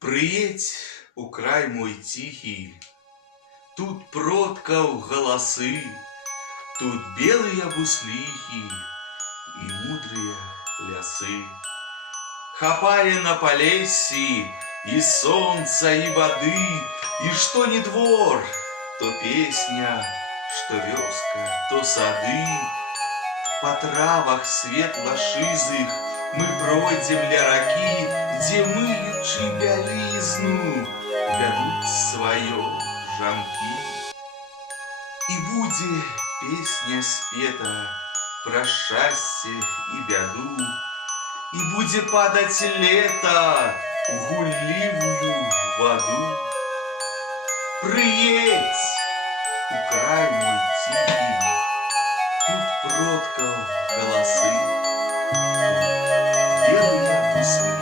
Приедь у край мой тихий, тут продкаў галасы, тут белые буслихи и мудрые лясы. Хапае на полесье и солнца, и воды, и что не двор, то песня, что вёска, то сады. По травах светло-шизых мы пройдем ля раки, где мыючи бялизну вядут свое жамки. И буде песня спета про счастье и бяду, и буде падать лето в гулливую воду. Приедь у край мой тихий, тут продкаў голосы, тут белые бусы.